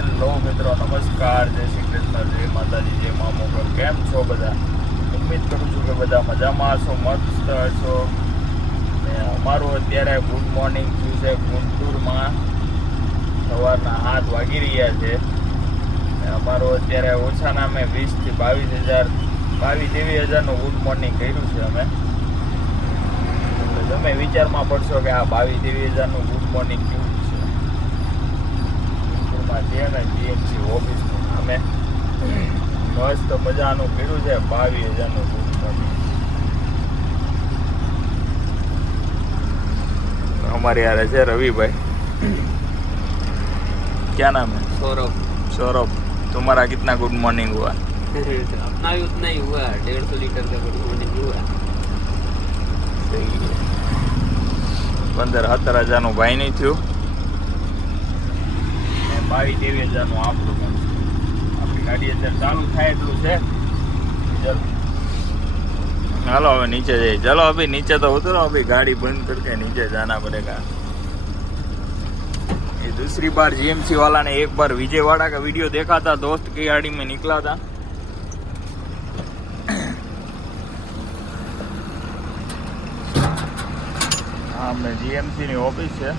Hello મિત્રો, નમસ્કાર, જય શ્રી કૃષ્ણ, જય માતાજી, જય મા મોગલ. કેમ છો બધા? ઉમ્મીદ કરું છું કે બધા મજામાં હશો, મસ્ત હશો. ને અમારું અત્યારે ગુડ મોર્નિંગ થયું છે ગુંટુરમાં. સવારના 7 વાગી રહ્યા છે. અમારું અત્યારે ઓછા નામે 20 થી 22,000નું ગુડ મોર્નિંગ કર્યું છે અમે. તમે વિચારમાં પડશો કે આ 22,000નું ગુડ મોર્નિંગ કેવું છે. છે ને જીએમસી ઓફિસનું અમે મસ્ત મજાનું કર્યું છે 22,000નું ગુડ મોર્નિંગ. हमारे यार है रविभाई, क्या नाम है? सौरभ। सौरभ, तुम्हारा कितना गुड मॉर्निंग हुआ? अपना भी उतना ही हुआ, 150 लीटर का गुड मॉर्निंग हुआ। सही है. 15-17,000નું ભાઈ નહીં થયું, 22,000-23,000નું આપણું પણ છે. આપણી ગાડી અત્યારે ચાલુ થાય એટલું છે. चलो अभी नीचे जाइए. चलो अभी नीचे तो उतरो, अभी गाड़ी बंद करके नीचे जाना पड़ेगा. ये दूसरी बार जीएमसी वाला ने एक बार विजयवाड़ा का वीडियो देखा था, दोस्त की गाड़ी में निकला था. हमने जीएमसी ની ઓફિસ છે.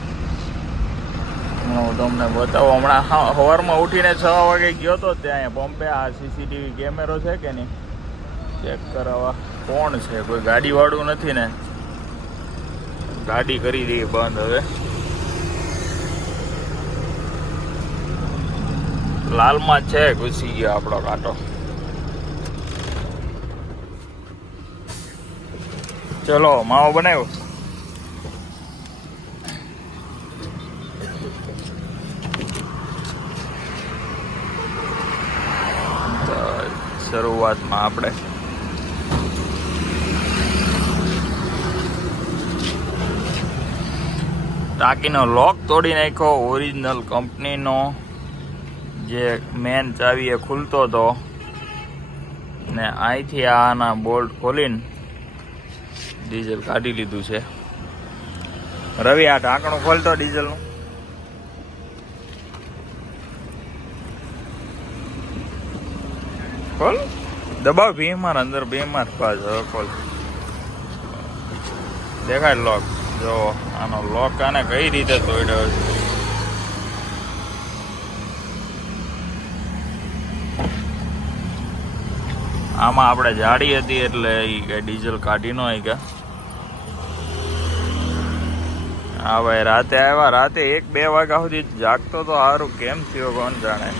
હું તમને બતાવું. હમણાં સવારમાં ઉઠીને 6 વાગે ગયો તો ત્યાં પંપે. આ સીસીટીવી કેમેરો છે કે નહીં ચેક કરાવવા. કોણ છે? કોઈ ગાડી વાળું નથી ને? ગાડી કરી દઈએ બંધ હવે. લાલમાં છે, ઘૂસી ગયો આપણો કાંટો. ચલો માવો બનાવ્યો. શરૂઆતમાં આપણે ટાંકીનો લોક તોડી નાખ્યો. ઓરિજિનલ કંપનીનો જે મેન ચાવી એ ખુલતો હતો ને અહીંથી આના બોલ્ટ ખોલીને ડીઝલ કાઢી લીધું છે. રવિ, આ ઢાંકણું ખોલતો ડીઝલનું. ખોલ, દબાવ. ભીમાર અંદર, ભીમાર બસ. હવે ખોલ. દેખાય લોક? જો આનો લોક આને કઈ રીતે તોડ્યો છે. આમાં આપણે જાડી હતી એટલે એ કઈ ડીઝલ કાઢી ન હોય કે. હા ભાઈ, રાતે આવ્યા. રાતે 1-2 વાગ્યા સુધી જાગતો તો સારું. કેમ થયો કોણ જાણે.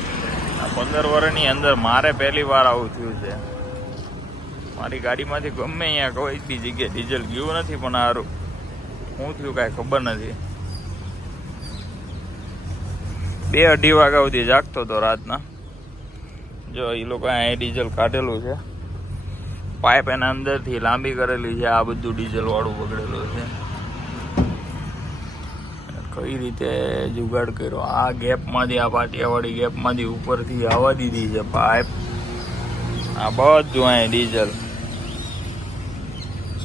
15 વર્ષની અંદર મારે પહેલી વાર આવું થયું છે. મારી ગાડીમાંથી ગમે અહીંયા કોઈ બી જગ્યાએ ડીઝલ ગયું નથી, પણ સારું શું થયું કાંઈ ખબર નથી. 2-2.5 વાગ્યા સુધી જાગતો હતો રાતના. જો એ લોકો અહીંયા ડીઝલ કાઢેલું છે. પાઇપ એના અંદરથી લાંબી કરેલી છે. આ બધું ડીઝલ વાળું બગડેલું છે. કઈ રીતે જુગાડ કર્યો. આ ગેપમાંથી, આ પાટિયાવાળી ગેપમાંથી ઉપરથી આવવા દીધી છે પાઇપ. આ બધું અહીંયા ડીઝલ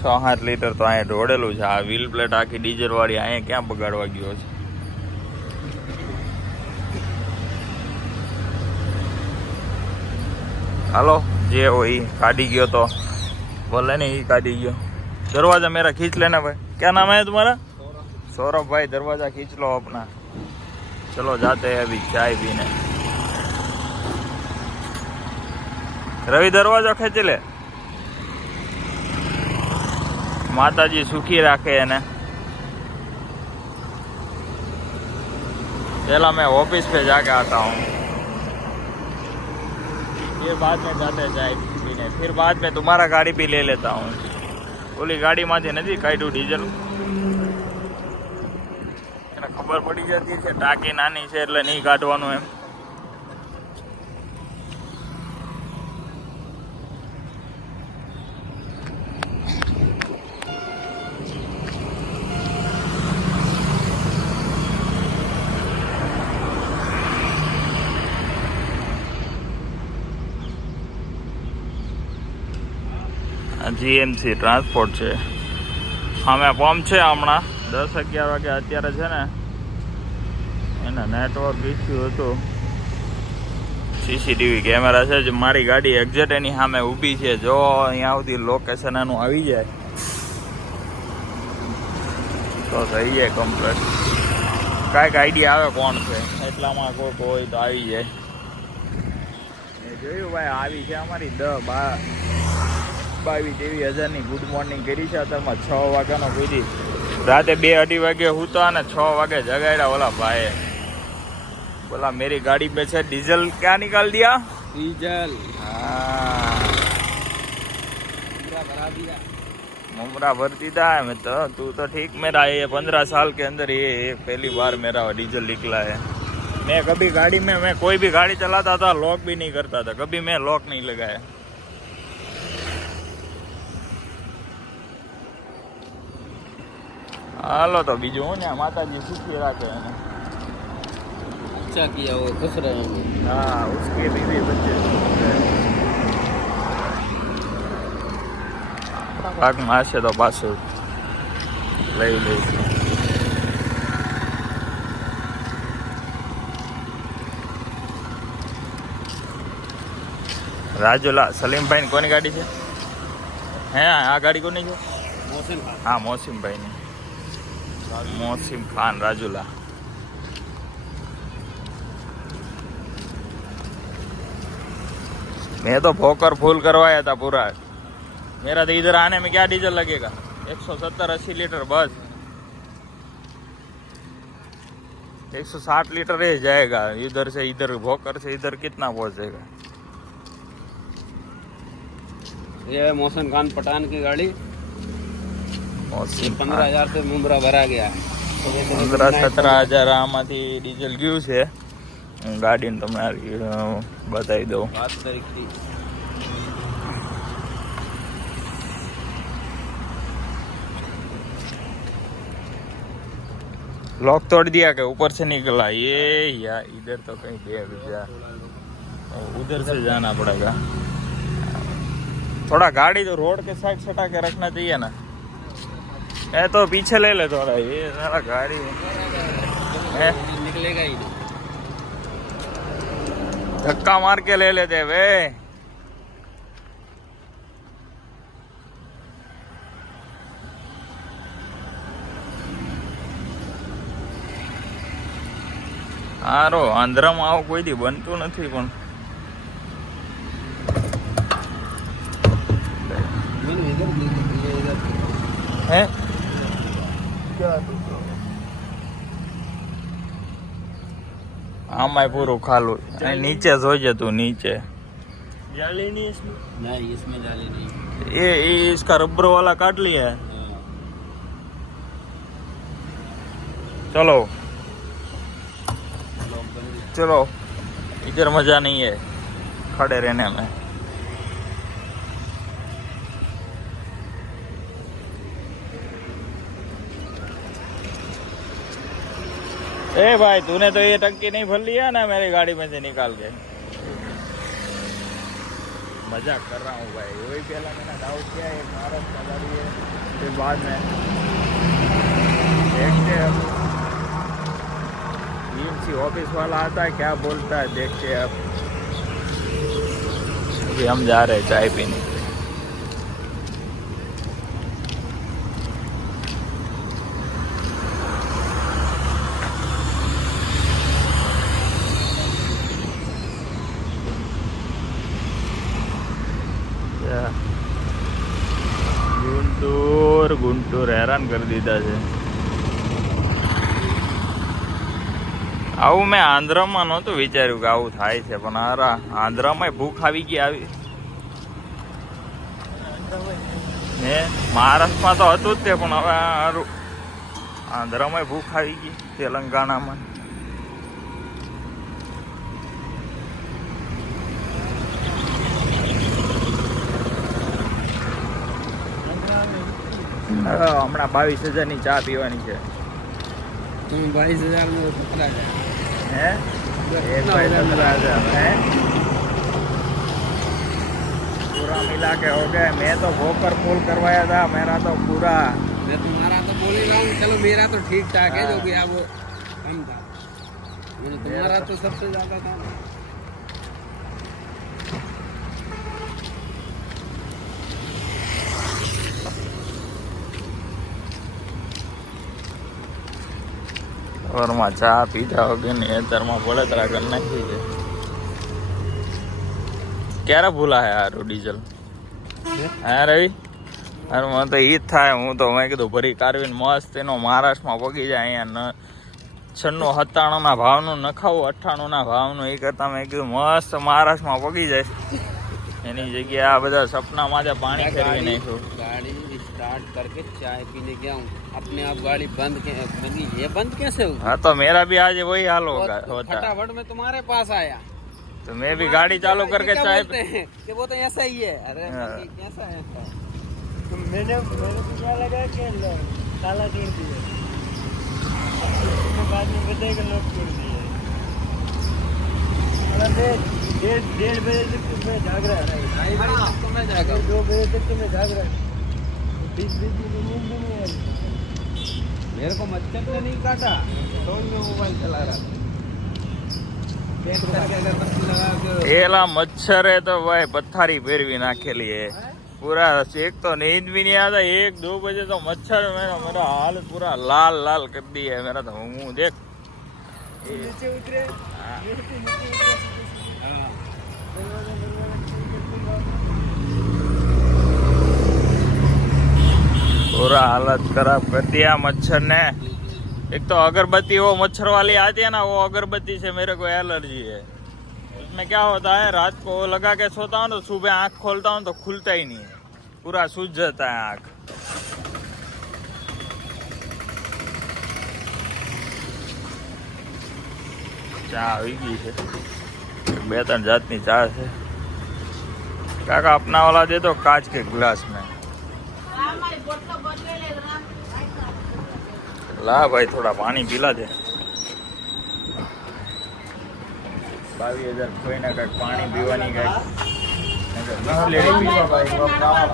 6-7 લીટર તો અહીંયા ઢોળેલું છે. આ વ્હીલ પ્લેટ આખી ડીઝલ વાળી અહીંયા ક્યાં બગાડવા ગયો છે. હાલો, જે હોય કાઢી ગયો તો बोले नहीं, काटी गयो. दरवाजा मेरा खींच लेना भाई. क्या नाम है तुम्हारा? सौरभ भाई. दरवाजा खींच लो अपना. चलो जाते हैं अभी चाय पीने. रवि, दरवाजा खेच ले. माताजी सुखी रखे है. पहला मैं ऑफिस पे जाके आता हूँ, फिर बाद में जाते हैं चाय पीने. फिर बाद में तुम्हारा गाड़ी भी ले लेता हूँ. ઓલી ગાડીમાંથી નથી કાઢ્યું ડીઝલ. એને ખબર પડી જતી છે ટાંકી નાની છે એટલે નહીં કાઢવાનું એમ. જીએમસી ટ્રાન્સપોર્ટ છે. અમે પહોંચે હમણાં 10-11 વાગે. અત્યારે છે ને એને નેટવર્ક ઇસ્યુ હતું સીસીટીવી કેમેરા છે જે મારી ગાડી એક્ઝેક્ટ એની સામે ઊભી છે. જો અહીંયા સુધી લોકેશન એનું આવી જાય તો થઈ જાય કમ્પ્લીટ. કાંઈક આઈડિયા આવે કોણ છે એટલામાં કોઈક હોય તો આવી જાય. એ જોયું ભાઈ આવી છે અમારી 22,000ની ગુડ મોર્નિંગ કરી છે. અત્યારમાં 6 વાગ્યાનો કોઈ રાતે 2-2:30 વાગે હુતા અને 6 વાગે જગાડ્યા ઓલા ભાઈ. बोला मेरी गाड़ी पे से डीजल क्या निकाल दिया? डीजल हाँ भरा दिया, मुमरा भर दीदा है. मैं तो तू तो ठीक मेरा ये 15 साल के अंदर ये पहली बार मेरा डीजल निकला है. मैं कभी गाड़ी में मैं कोई भी गाड़ी चलाता था लॉक भी नहीं करता था. कभी मैं लॉक नहीं लगाया. हालो तो बीजू हूँ ने माता जी सुखी रखे है. अच्छा किया, वो खुश रहेंगे. हाँ उसके बीवी बच्चे ભાગ માં હશે તો પાછું લઈ લઈશ. રાજુલા સલીમભાઈ કોની ગાડી છે? હે આ ગાડી કોની છે? मोहसिन खान. હા મોસીમભાઈ ની. મોસીમ ખાન રાજુલા. मैं तो फोकर फुल करवाया था पूरा. मेरा तो इधर आने में क्या डीजल लगेगा? 170-80 लीटर बस. 160 लीटर ही जाएगा. इधर से इधर भोकर से इधर कितना पहुंचेगा? ये है मोहसिन खान पठान की गाड़ी. મોસીમ 15,000 से मुमरा भरा गया. 15-17 આમાંથી ડીઝલ ગયું છે. હું ગાડીને તમને બતાવી દઉં. 7 तारीख थी. लॉक तोड़ दिया क्या? ऊपर से निकला ये या इधर तो कहीं दे जा. उधर से जाना पड़ेगा. थोड़ा गाड़ी तो रोड के साइड सटा के रखना चाहिए ना. ये तो पीछे ले ले थोड़ा. ये सारा गाड़ी है निकलेगा ही नहीं. धक्का मार के ले लेते वे. હારો આંધ્રામાં આવું કોઈ દી બનતું નથી પણ હે આમાંય પૂરું ખાલું. નીચે જોઈજે તું નીચે. जाली नहीं इसमें. नहीं इसमें जाली नहीं. ये इसका रबर वाला काट लिया है. चलो चलो इधर मजा नहीं है खड़े रहने में. ए भाई तूने तो ये टंकी नहीं भर लिया ना मेरी गाड़ी में से निकाल के. मजाक कर रहा हूँ भाई. वही पहला मैंने डाउट किया एक महाराष्ट्र गाड़ी है फिर बाद में देखते हैं. बीएमसी ऑफिस वाला आता है क्या बोलता है देखते हैं. अब अभी हम जा रहे हैं चाय पीने. ગુંટુર હેરાન કરી દીધા છે. આવું મેં આંધ્રમાં નહોતું વિચાર્યું કે આવું થાય છે પણ હારા આંધ્રામાં ભૂખ આવી ગઈ આવી. હે મહારાષ્ટ્રમાં તો હતું જ તે પણ હવે સારું આંધ્રામાં ભૂખ આવી ગઈ. તેલંગાણામાં હમણાં 22,000ની ચા પીવાની છે. 22,000 में 17,000 है 17,000 है पूरा मिला के हो गया. मैं तो भोकर फुल करवाया था मेरा तो पूरा. मैं तुम्हारा तो बोल ही रहा हूँ. चलो मेरा तो ठीक ठाक है जो गया वो कम था. तुम्हारा तो सबसे ज्यादा था. સવારમાં ચા પીધા વગરની અત્યારમાં બળતરા કરી નાખી છે. ક્યારે ભૂલા હે હારું ડીઝલ? હા રવિ, અરે મને તો ઈ જ થાય. હું તો મેં કીધું ભરી કારવીને મસ્ત એનો મહારાષ્ટ્રમાં પગી જાય. અહીંયા 96-97 ના ભાવનું નખાવું 98 ના ભાવનું, એ કરતા મેં કીધું મસ્ત મહારાષ્ટ્રમાં પગી જાય. એની જગ્યાએ આ બધા સપનામાં પાણી ફેરવી નાખ્યું. गाड़ी स्टार्ट करके चाय पीने गया हूँ, अपने आप गाड़ी बंद बंदी, ये बंद कैसे हुआ? हाँ तो मेरा भी आज वही हाल होगा होता. फटाफट में तुम्हारे पास आया तो मैं भी गाड़ी चालू करके क्या चाय बोलते हैं कि वो तो ऐसा ही है. अरे हाँ. ये कैसा है? तो मैंने को क्या लगा कि काला कर दिया, बाद में बताएगा लोग छोड़ दिए. डेढ़ बजे तक तो मैं जाग रहा है, तो मैं जाएगा 2 बजे तक तो मैं जाग रहा है. 20 बजे की नींद भी नहीं आई. मेरे को मच्छर ने नहीं काटा तो मैं मोबाइल चला रहा था. पेट करके अगरबत्ती लगा के एला मच्छर है तो भाई पत्थारी फेरवी नाखेली है पूरा. एक तो नींद भी नहीं आता. 1-2 बजे तो मच्छर मेरा हाल पूरा लाल लाल कर दिया है मेरा तो मुंह देख. नीचे उतरे, पूरा हालत खराब कर दिया मच्छर ने. एक तो अगरबत्ती वो मच्छर वाली आती है ना, वो अगरबत्ती से मेरे को एलर्जी है. उसमें क्या होता है, रात को वो लगा के सोता हूँ तो सुबह आँख खोलता हूँ तो खुलता ही नहीं है, पूरा सूज जाता है आँख. ચા આવી ગઈ છે, 2-3 જાતની ચા છે. કાકા अपना वाला दे दो कांच के गिलास में. ला भाई थोड़ा पानी पीला दे. 22,000 कोई ना कहीं पानी पीवानी कहीं बिस्लेरी पीवा भाई वो खावा.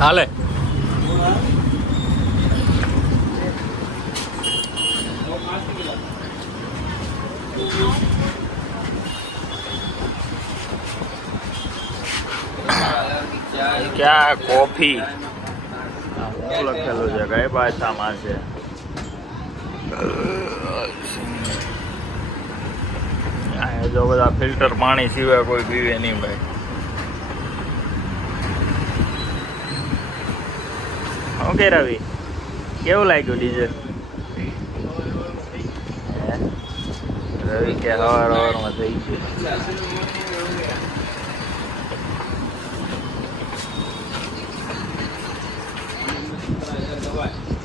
हाले क्या कॉफी લખેલું છે કઈ ભાષામાં છે? જો બધા ફિલ્ટર પાણી સિવાય કોઈ પીવે નહીં ભાઈ. ઓકે રવિ, કેવું લાગ્યું ડીઝલ? રવિ કે હવારમાં થઈ ગયું.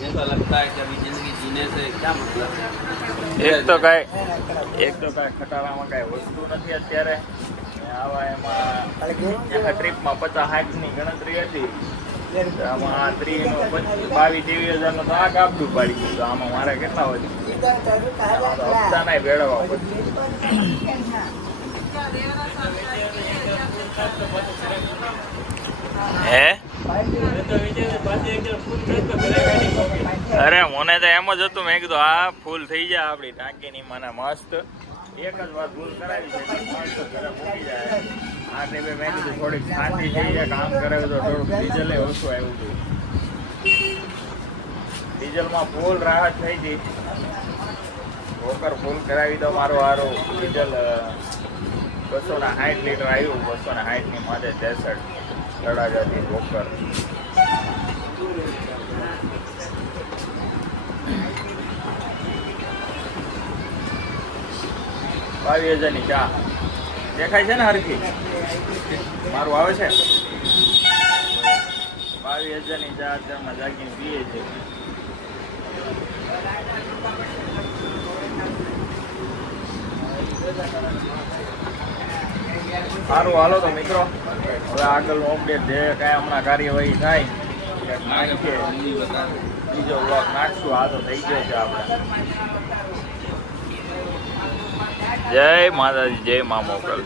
ऐसा लगता है कि अभी जिंदगी जीने से क्या मतलब है. એક તો કાંઈ ખટારામાં કાંઈ વસ્તુ નથી અત્યારે. આવા એમાં ટ્રીપમાં 50-60 ની ગણતરી હતી, આમાં 22,000 નો તો આ ગાબડું પાડી ગયું. તો આમાં મારે કેટલા હોય હપ્તા ના ભેળવવા પડશે. હે અરે મને તો એમ જ હતું, મેં કીધું આ ફૂલ થઈ જાય આપણી ટાંકીની મને મસ્ત. એક જ વાર ફૂલ કરાવી છે ઘરે મૂકી જાય. આ ટાઈમે મેં કીધું થોડીક શાંતિ થઈ જાય, કામ કરાવ્યું તો થોડુંક ડીઝલે ઓછું આવ્યું હતું. ડીઝલમાં ફૂલ રાહત થઈ હતી. વોકર ફૂલ કરાવી તો મારું સારું ડીઝલ 260 લીટર આવ્યું. 260 ની માથે 63 તળાજાથી વોકર. ₹22,000 ની ચા દેખાય છે ને હરખી? મારું આવે છે. 22,000 ની ચા અત્યારમાં જાગીને પીએ છે. સારું હાલો તો મિત્રો, હવે આગળનું અપડેટ જે કાંઈ હમણાં કાર્યવાહી થાય બીજો બ્લોગ નાખશું. આ તો થઈ ગયો છે આપણે. જય માતાજી, જય મા મોગલ.